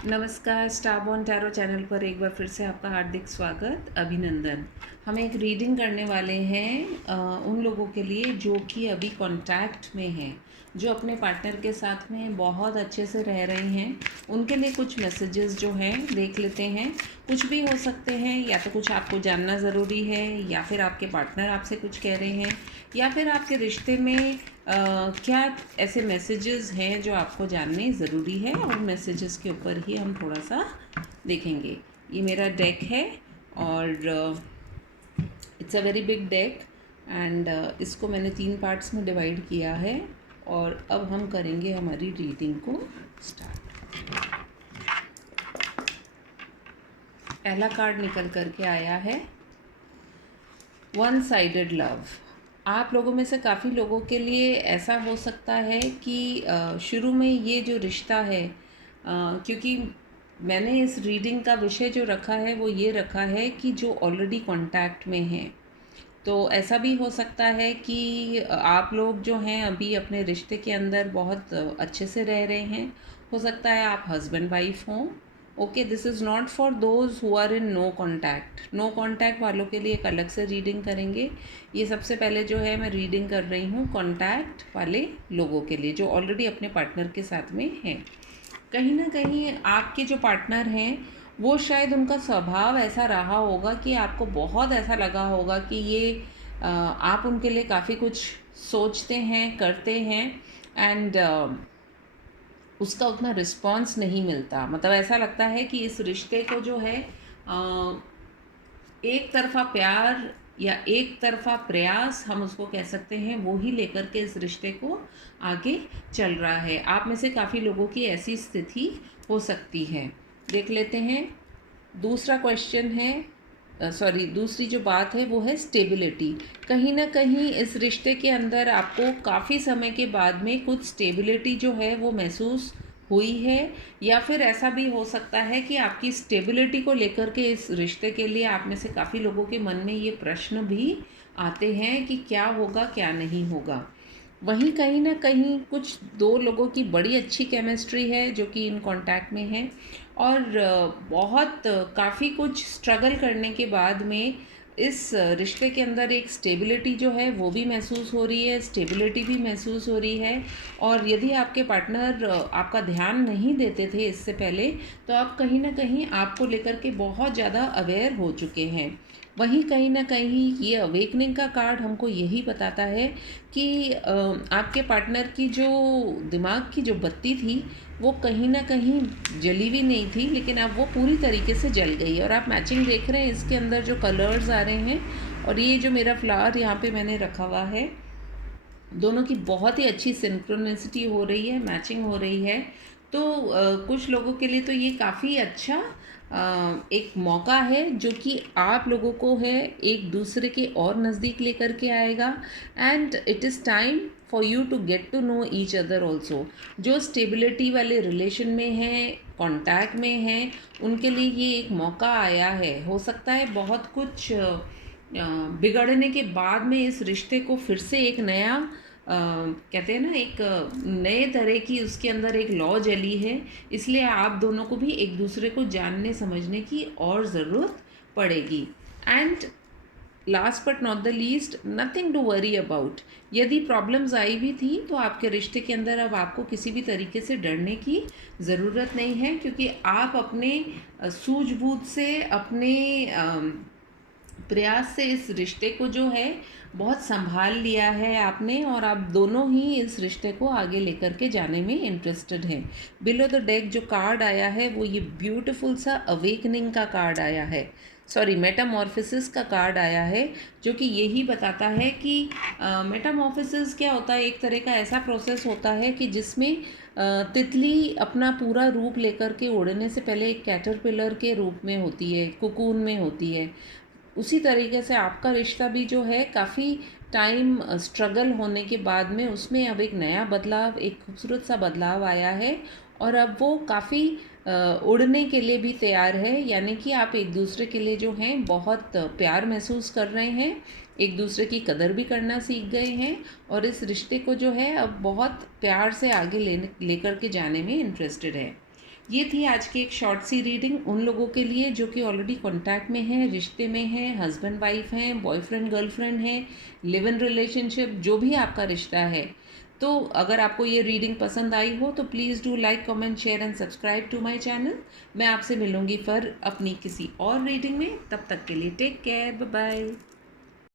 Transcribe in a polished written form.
नमस्कार, स्टारबॉर्न tarot channel पर एक बार फिर से आपका हार्दिक स्वागत, अभिनंदन। हम एक रीडिंग करने वाले हैं उन लोगों के लिए जो कि अभी कांटेक्ट में हैं, जो अपने पार्टनर के साथ में बहुत अच्छे से रह रहे हैं। उनके लिए कुछ मैसेजेस जो हैं देख लेते हैं। कुछ भी हो सकते हैं, या तो कुछ आपको जानना ज़रूरी है, या फिर आपके पार्टनर आपसे कुछ कह रहे हैं, या फिर आपके रिश्ते में क्या ऐसे मैसेजेस हैं जो आपको जानने ज़रूरी है। और मैसेजेस के ऊपर ही हम थोड़ा सा देखेंगे। ये मेरा डेक है और it's a very big deck and इसको मैंने 3 पार्ट्स में डिवाइड किया है। और अब हम करेंगे हमारी रीडिंग को स्टार्ट। पहला कार्ड निकल करके आया है वन साइडेड लव। आप लोगों में से काफ़ी लोगों के लिए ऐसा हो सकता है कि शुरू में ये जो रिश्ता है, क्योंकि मैंने इस रीडिंग का विषय जो रखा है वो ये रखा है कि जो ऑलरेडी कांटेक्ट में हैं, तो ऐसा भी हो सकता है कि आप लोग जो हैं अभी अपने रिश्ते के अंदर बहुत अच्छे से रह रहे हैं। हो सकता है आप हस्बैंड वाइफ हों। Okay, this is not for those who are in no contact. No contact वालों के लिए एक अलग से रीडिंग करेंगे। ये सबसे पहले जो है मैं रीडिंग कर रही हूँ कांटेक्ट वाले लोगों के लिए जो ऑलरेडी अपने पार्टनर के साथ में हैं। कहीं ना कहीं आपके जो पार्टनर हैं वो शायद उनका स्वभाव ऐसा रहा होगा कि आपको बहुत ऐसा लगा होगा कि ये आप उनके लिए काफ़ी कुछ सोचते हैं, करते हैं एंड उसका उतना रिस्पॉन्स नहीं मिलता। मतलब ऐसा लगता है कि इस रिश्ते को जो है एक तरफ़ा प्यार या एक तरफ़ा प्रयास हम उसको कह सकते हैं, वो ही लेकर के इस रिश्ते को आगे चल रहा है। आप में से काफ़ी लोगों की ऐसी स्थिति हो सकती है। देख लेते हैं। दूसरा क्वेश्चन है, दूसरी जो बात है वो है स्टेबिलिटी। कहीं ना कहीं इस रिश्ते के अंदर आपको काफ़ी समय के बाद में कुछ स्टेबिलिटी जो है वो महसूस हुई है, या फिर ऐसा भी हो सकता है कि आपकी स्टेबिलिटी को लेकर के इस रिश्ते के लिए आप में से काफ़ी लोगों के मन में ये प्रश्न भी आते हैं कि क्या होगा क्या नहीं होगा। वहीं कहीं ना कहीं कुछ दो लोगों की बड़ी अच्छी केमिस्ट्री है जो कि इन कांटेक्ट में है, और बहुत काफ़ी कुछ स्ट्रगल करने के बाद में इस रिश्ते के अंदर एक स्टेबिलिटी जो है वो भी महसूस हो रही है, स्टेबिलिटी भी महसूस हो रही है। और यदि आपके पार्टनर आपका ध्यान नहीं देते थे इससे पहले, तो आप कहीं ना कहीं आपको लेकर के बहुत ज़्यादा अवेयर हो चुके हैं। वहीं कहीं ना कहीं ये अवेकनिंग का कार्ड हमको यही बताता है कि आपके पार्टनर की जो दिमाग की जो बत्ती थी वो कहीं ना कहीं जली भी नहीं थी, लेकिन अब वो पूरी तरीके से जल गई है। और आप मैचिंग देख रहे हैं, इसके अंदर जो कलर्स आ रहे हैं और ये जो मेरा फ्लावर यहाँ पे मैंने रखा हुआ है, दोनों की बहुत ही अच्छी सिंक्रोनिसिटी हो रही है, मैचिंग हो रही है। तो कुछ लोगों के लिए तो ये काफ़ी अच्छा एक मौका है जो कि आप लोगों को है एक दूसरे के और नज़दीक लेकर के आएगा। And it is time for you to get to know each other also. जो स्टेबिलिटी वाले रिलेशन में हैं, कॉन्टैक्ट में हैं, उनके लिए ये एक मौका आया है। हो सकता है बहुत कुछ बिगड़ने के बाद में इस रिश्ते को फिर से एक नया कहते हैं ना, एक नए तरह की उसके अंदर एक लौ जली है। इसलिए आप दोनों को भी एक दूसरे को जानने समझने की और ज़रूरत पड़ेगी। And last but not the least, nothing to worry about. यदि प्रॉब्लम्स आई भी थी तो आपके रिश्ते के अंदर अब आपको किसी भी तरीके से डरने की ज़रूरत नहीं है, क्योंकि आप अपने सूझबूझ से, अपने प्रयास से इस रिश्ते को जो है बहुत संभाल लिया है आपने, और आप दोनों ही इस रिश्ते को आगे लेकर के जाने में इंटरेस्टेड हैं। बिलो द डेक जो कार्ड आया है वो ये ब्यूटीफुल सा अवेकनिंग का कार्ड आया है, मेटामॉर्फिसिस का कार्ड आया है, जो कि यही बताता है कि मेटामॉर्फिसिस क्या होता है। एक तरह का ऐसा प्रोसेस होता है कि जिसमें तितली अपना पूरा रूप लेकर के उड़ने से पहले एक कैटरपिलर के रूप में होती है, कुकून में होती है। उसी तरीके से आपका रिश्ता भी जो है काफ़ी टाइम स्ट्रगल होने के बाद में उसमें अब एक नया बदलाव, एक खूबसूरत सा बदलाव आया है, और अब वो काफ़ी उड़ने के लिए भी तैयार है। यानी कि आप एक दूसरे के लिए जो हैं बहुत प्यार महसूस कर रहे हैं, एक दूसरे की कदर भी करना सीख गए हैं, और इस रिश्ते को जो है अब बहुत प्यार से आगे लेकर के जाने में इंटरेस्टेड है। ये थी आज की एक शॉर्ट सी रीडिंग उन लोगों के लिए जो कि ऑलरेडी कॉन्टैक्ट में हैं, रिश्ते में हैं, हस्बैंड वाइफ हैं, बॉयफ्रेंड गर्लफ्रेंड हैं, लिव इन रिलेशनशिप, जो भी आपका रिश्ता है। तो अगर आपको ये रीडिंग पसंद आई हो तो please do like, comment, share and subscribe to my channel. मैं आपसे मिलूंगी फिर अपनी किसी और रीडिंग में। तब तक के लिए टेक केयर, बाय बाय।